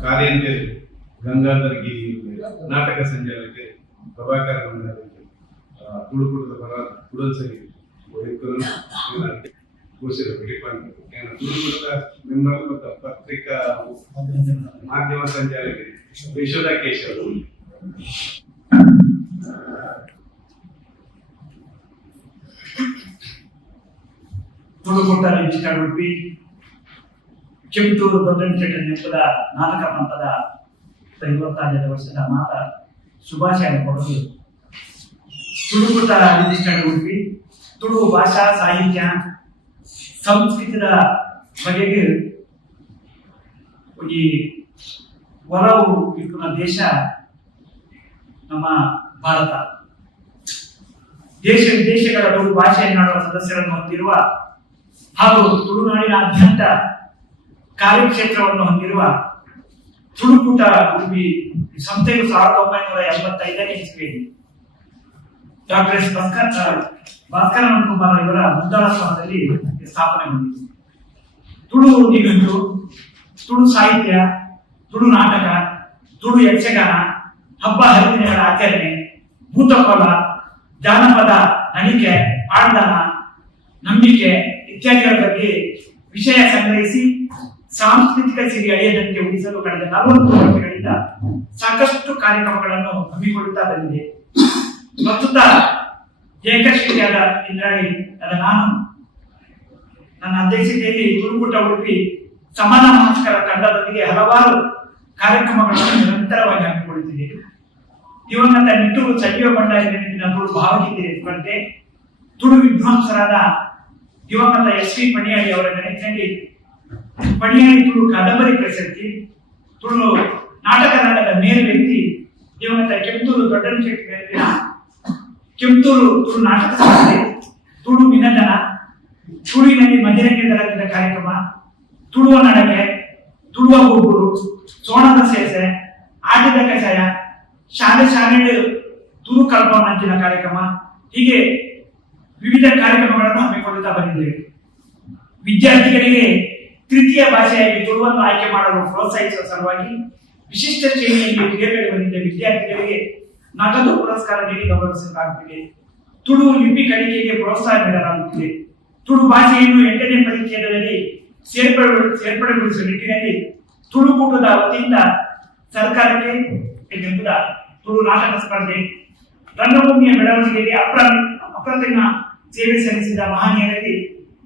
ಕಾರ್ಯಾಂಜಲಿ ಗಂಗಾಧರ್ ಗಿರಿ ನಾಟಕ ಸಂಚಾಲಕ್ಕೆ ಪ್ರಭಾಕರ್ ಗಂಗಾಧರ್ ತುಳುಕುಟದ ಪರ ಕುಡಲ್ಸರಿ ಘೋಷಿತ ತುಳುಕುಟದ ಮೆಂಬರ್ ಮತ್ತು ಪತ್ರಿಕಾ ಮಾಧ್ಯಮ ಸಂಚಾಲಕ ಯಶೋಧ ಕೇಶವ್ ರಿಜಿಸ್ಟರ್ ಉಡುಪಿ ಕೆಂಪೂರು ದೊಡ್ಡಂಚೆಟ್ಟ ನೆಪದ ನಾಟಕ ಪಂಥದ ಐವತ್ತಾರನೇ ವರ್ಷದ ಮಾತ ಶುಭಾಶಯ ಕೊಡಲು ತುಳುಕುಟ ನಿರ್ದಿಷ್ಟ ಉಡುಪಿ, ತುಳು ಭಾಷಾ ಸಾಹಿತ್ಯ, ಸಂಸ್ಕೃತದ ಬಗೆಗೆ ಈ ಒಲವು ಇರುವ ದೇಶ ನಮ್ಮ ಭಾರತ. ದೇಶ ವಿದೇಶಗಳ ತುಳು ಭಾಷೆಯನ್ನಾಡುವ ಸದಸ್ಯರನ್ನು ಹೊಂದಿರುವ ಹಾಗೂ ತುಳುನಾಡಿನಾದ್ಯಂತ ಕಾರ್ಯಕ್ಷೇತ್ರವನ್ನು ಹೊಂದಿರುವ ತುಳುಕುಟ ಉಡುಪಿ ಸಂಸ್ಥೆಯು ಸಾವಿರದ ಒಂಬೈನೂರ ಎಂಬತ್ತೈದನೇ ಇಸ್ವಿಯಲ್ಲಿ ಡಾಕ್ಟರ್ ಎಸ್ ಭಾಸ್ಕರ್ ಭಾಸ್ಕರನ್ ಕುಮಾರ್ ಇವರ ಸ್ಥಾಪನೆ ಮಾಡಿದೆ ತುಳು ನಿಘಂಟು ತುಳು ಸಾಹಿತ್ಯ, ತುಳು ನಾಟಕ, ತುಳು ಯಕ್ಷಗಾನ, ಹಬ್ಬ ಹರಿದಿನಗಳ ಆಚರಣೆ, ಭೂತಕೋಲ, ಜಾನಪದ ನಡಿಕೆ ಆಡ್ದಾನ ನಂಬಿಕೆ ಇತ್ಯಾದಿಗಳ ಬಗ್ಗೆ ವಿಷಯ ಸಂಗ್ರಹಿಸಿ ಸಾಂಸ್ಕೃತಿಕ ಸಿರಿ ಅಳಿಯದಂತೆ ಉಳಿಸಲು ಕಳೆದ ನಲವತ್ತು ವರ್ಷಗಳಿಂದ ಸಾಕಷ್ಟು ಕಾರ್ಯಕ್ರಮಗಳನ್ನು ಹಮ್ಮಿಕೊಳ್ಳುತ್ತಾ ಬಂದಿದೆ. ಪ್ರಸ್ತುತ ಏಕಶ್ರೀಯಾದ ಇಂದ್ರಾಣಿ ಅದ ನಾನು ನನ್ನ ಅಧ್ಯಕ್ಷತೆಯಲ್ಲಿ ಗುರುಕುಟ ಉಡುಪಿ ಸಮಾನ ಮನಸ್ಕರ ತಂಡದೊಂದಿಗೆ ಹಲವಾರು ಕಾರ್ಯಕ್ರಮಗಳನ್ನು ನಿರಂತರವಾಗಿ ಹಮ್ಮಿಕೊಳ್ಳುತ್ತಿದೆ. ದಿವಂಗತ ನಿಟ್ಟೂರು ಸಜೀವ ಬಂಡಾರಿ ನೆನಪಿನ ಭಾವಗೀತೆ ಸ್ಪರ್ಧೆ, ತುಳು ವಿದ್ವಾಂಸರಾದ ದಿವಂಗತ ಎಸ್ ವಿ ಪಣಿಯಾಳಿ ಅವರ ನೆನಪಿನಲ್ಲಿ ಪಣಿಯಾಳಿ ತುಳು ಕಾದಂಬರಿ ಪ್ರಶಸ್ತಿ, ತುಳು ನಾಟಕ ನಾಟಕ ಮೇಲ್ವ್ಯಕ್ತಿ ದಿವಂಗತ ಕೆಂಪೂರು ದೊಡ್ಡ ಶಕ್ತಿ ಕೆಂಪೂರು ತುಳು ನಾಟಕ ತುಳು ವಿನಂದನ ತುಳುವಿನಲ್ಲಿ ಮಧ್ಯರಂಗದ ಕಾರ್ಯಕ್ರಮ, ತುಳುವ ನಡಕೆ ತುಳುವ ಗೊಬ್ಬರು ಸೋಣದ ಸೇಸೆ ಆಟದ ಕಷಾಯ, ಶಾಲೆ ಶಾಲೆ ತುಳು ಕಲ್ಪನಂತಿನ ಕಾರ್ಯಕ್ರಮ, ಹೀಗೆ ವಿವಿಧ ಕಾರ್ಯಕ್ರಮಗಳನ್ನು ಹಮ್ಮಿಕೊಳ್ಳುತ್ತಾ ಬಂದಿದ್ದೇವೆ. ವಿದ್ಯಾರ್ಥಿಗಳಿಗೆ ತೃತೀಯ ಭಾಷೆಯಾಗಿ ತುಳುವನ್ನು ಆಯ್ಕೆ ಮಾಡಲು ಪ್ರೋತ್ಸಾಹಿಸುವ ಸಲುವಾಗಿ ವಿಶಿಷ್ಟ ಶ್ರೇಣಿಯಲ್ಲಿ ಕ್ರಿಯೆಗಳು ಬಂದಿದ್ದ ವಿದ್ಯಾರ್ಥಿಗಳಿಗೆ ನಗದು ಪುರಸ್ಕಾರ ನೀಡಿ ಗೌರವಿಸಲಾಗುತ್ತಿದೆ. ತುಳು ಲಿಪಿ ಕಲಿಕೆಗೆ ಪ್ರೋತ್ಸಾಹ ನೀಡಲಾಗುತ್ತಿದೆ. ತುಳು ಭಾಷೆಯನ್ನು ಎಂಟನೇ ಪರಿಚಯದಲ್ಲಿ ಸೇರ್ಪಡೆ ಸೇರ್ಪಡೆಗೊಳಿಸುವ ನಿಟ್ಟಿನಲ್ಲಿ ತುಳುಕೂಟದ ವತಿಯಿಂದ ಸರ್ಕಾರಕ್ಕೆ ಎಂಬುದ ತುಳು ನಾಟಕ ಸ್ಪರ್ಧೆ, ರಂಗಭೂಮಿಯ ಬೆಳವಣಿಗೆಯಲ್ಲಿ ಅಪ್ರ ಅಪ್ರತಿಮ ಸೇವೆ ಸಲ್ಲಿಸಿದ ಮಹನೀಯರಲ್ಲಿ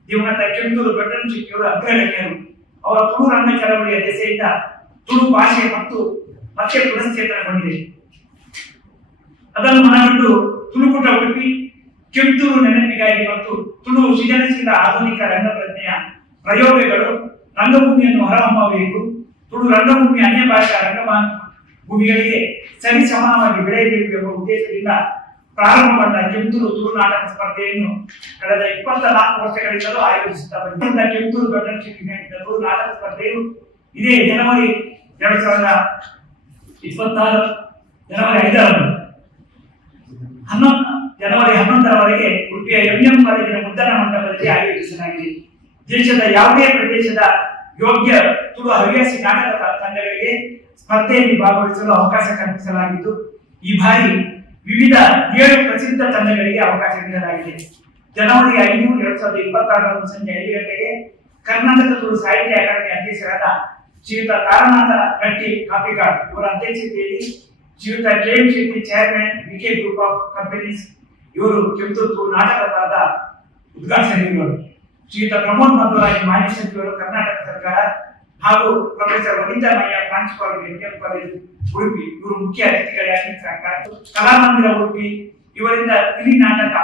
ದಿವಂಗತ ಕೆಂಪೂರು ದೊಡ್ಡನಶೆಟ್ಟಿಯವರು ಅಗ್ರಗಣ್ಯರು. ಅವರ ತುಳು ರಂಗ ಚಳವಳಿಯ ದೆಸೆಯಿಂದ ತುಳು ಭಾಷೆ ಮತ್ತು ಮತ್ತೆ ಪುನಶ್ಚೇತನಗೊಂಡಿದೆ. ಅದನ್ನು ಮನಗಂಡು ತುಳುಕುಟ ಉಡುಪಿ ಕೆಂಪೂರು ನೆನಪಿಗಾಗಿ ಮತ್ತು ತುಳು ಸೃಜನಶೀಲ ಆಧುನಿಕ ರಂಗಪ್ರಜ್ಞೆಯ ಪ್ರಯೋಗಗಳು ರಂಗಭೂಮಿಯನ್ನು ಹೊರಹೊಮ್ಮಬೇಕು. ತುಳು ರಂಗಭೂಮಿ ಅನ್ಯ ಭಾಷಾ ರಂಗಭೂಮಿಗಳಿಗೆ ಭೂಮಿಗಳಿಗೆ ಸರಿ ಸಮಾನವಾಗಿ ಬೆಳೆಯಬೇಕು ಎಂಬ ಉದ್ದೇಶದಿಂದ ಪ್ರಾರಂಭಗೊಂಡ ಕೆಂಪೂರು ತುಳು ನಾಟಕ ಸ್ಪರ್ಧೆಯನ್ನು ಕಳೆದ ಇಪ್ಪತ್ತ ನಾಲ್ಕು ವರ್ಷಗಳಿಂದಲೂ ಆಯೋಜಿಸುತ್ತಾ ಬಂದಿದ್ದ ಕೆಂಪೂರು ತುಳು ನಾಟಕ ಸ್ಪರ್ಧೆಯು ಇದೇ ಜನವರಿ ಎರಡ್ ಸಾವಿರದ ಇಪ್ಪತ್ತಾರು ಜನವರಿ ಐದರಂದು ಹನ್ನೊಂದು ಜನವರಿ ಹನ್ನೊಂದರವರೆಗೆ ಉಡುಪಿಯ ಎಂಎಂ ಕಾಲೇಜಿನ ಮುದ್ದನ ಮಂಟಪದಲ್ಲಿ ಆಯೋಜಿಸಲಾಗಿದೆ. ದೇಶದ ಯಾವುದೇ ಪ್ರದೇಶದ ಯೋಗ್ಯ ತುಳು ಹವ್ಯಾಸಿ ನಾಟಕ ತಂಡಗಳಿಗೆ ಸ್ಪರ್ಧೆಯಲ್ಲಿ ಭಾಗವಹಿಸಲು ಅವಕಾಶ ಕಲ್ಪಿಸಲಾಗಿದ್ದು, ಈ ಬಾರಿ ವಿವಿಧ ಏಳು ಪ್ರಸಿದ್ಧ ತಂಡಗಳಿಗೆ ಅವಕಾಶ ನೀಡಲಾಗಿದೆ. ಜನವರಿ ಐದು, ಎರಡ್ ಸಾವಿರದ ಇಪ್ಪತ್ತಾರರಂದು ಸಂಜೆ ಐದು ಗಂಟೆಗೆ ಕರ್ನಾಟಕ ತುಳು ಸಾಹಿತ್ಯ ಅಕಾಡೆಮಿ ಅಧ್ಯಕ್ಷರಾದ ಶ್ರೀಯುತ ತಾರನಾಥ ಗಟ್ಟಿ ಕಾಪಿಕಾಡ್ ಇವರ ಅಧ್ಯಕ್ಷತೆಯಲ್ಲಿ ಶ್ರೀಯುತ ಜೇಮ್ Shetty chairman VK group of companies ಇವರು ಕೆಂಪುತ್ತೂರು ನಾಟಕವಾದ ಉದ್ಘಾಟನೆ ಶ್ರೀಯುತ ಪ್ರಮೋದ್ ಮಧ್ವರಾಜ್ ಮಾಜಿ ಸಚಿವರು ಕರ್ನಾಟಕ ಸರ್ಕಾರ ಹಾಗೂ ಪ್ರೊಫೆಸರ್ ವನಿತಾ ಮಯ್ಯ ಪ್ರಾಂಶುಪಾಲರು ಮೆಡಿಕಲ್ ಕಾಲೇಜ್ ಉಡುಪಿ. ಇವರು ಮುಖ್ಯ ಅತಿಥಿಗಳಾಗಿ ಕಲಾಮಂದಿರ ಉಡುಪಿ. ಇವರಿಂದ ಪಿಲಿ ನಾಟಕ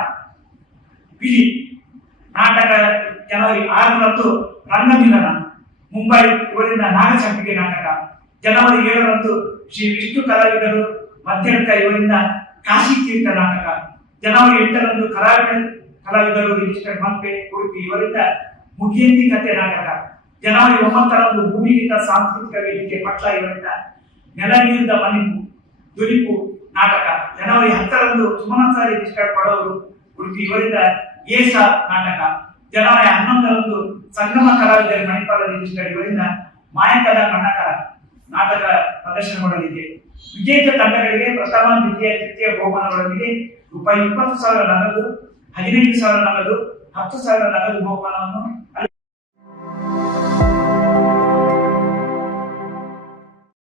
ಪಿಲಿ ನಾಟಕ ಜನವರಿ ಆರರಂದು ರಂಗಮಿಲನ, ಮುಂಬೈ ಇವರಿಂದ ನಾಗಚಂಪಿಗೆ ನಾಟಕ. ಜನವರಿ ಏಳರಂದು ಶ್ರೀ ವಿಷ್ಣು ಕಲಾವಿದರು ಮಧ್ಯಂಕ ಇವರಿಂದ ಕಾಶಿ ತೀರ್ಥ ನಾಟಕ. ಜನವರಿ ಎಂಟರಂದು ಕಲಾವಿದ, ಕಲಾವಿದರು ರಿಜಿಸ್ಟರ್ ಮಂಪೆ ಉಡುಪಿ. ಇವರಿಂದ ಮುಗಿಯಂತಿ ಕಥೆ ನಾಟಕ. ಜನವರಿ ಒಂಬತ್ತರಂದು ಭೂಮಿಗಿಂತ ಸಾಂಸ್ಕೃತಿಕ ವೇದಿಕೆ ಪಟ್ಲ ಇವರಿಂದ ನೆಲ ನೀರಿದ ಮನಿಪು ದುರಿಪು ನಾಟಕ. ಜನವರಿ ಹತ್ತರಂದು ಸುಮನಸಾರಿ ರಿಜಿಸ್ಟರ್ ಪಡವರು ಉಡುಪಿ ಇವರಿಂದ ಏಷ ನಾಟಕ. ಜನವರಿ ಹನ್ನೊಂದರಂದು ಸಂಗಮ ಕಲಾವಿದರ ಮಣಿಪಾಲ ರಿಜಿಸ್ಟರ್ ಇವರಿಂದ ಮಾಯಕದ ಕಣ್ಣಕರ ನಾಟಕ ಪ್ರದರ್ಶನಗೊಳ್ಳಲಿದೆ ವಿಜೇತ ತಂಡಗಳಿಗೆ ಪ್ರಥಮ, ದ್ವಿತೀಯ, ತೃತೀಯ ಬಹುಮಾನಗಳೊಂದಿಗೆ ರೂಪಾಯಿ ಇಪ್ಪತ್ತು ಸಾವಿರ ನಗದು, ಹದಿನೈದು ಸಾವಿರ ನಗದು, ಹತ್ತು ಸಾವಿರ ನಗದು ಬಹುಮಾನವನ್ನು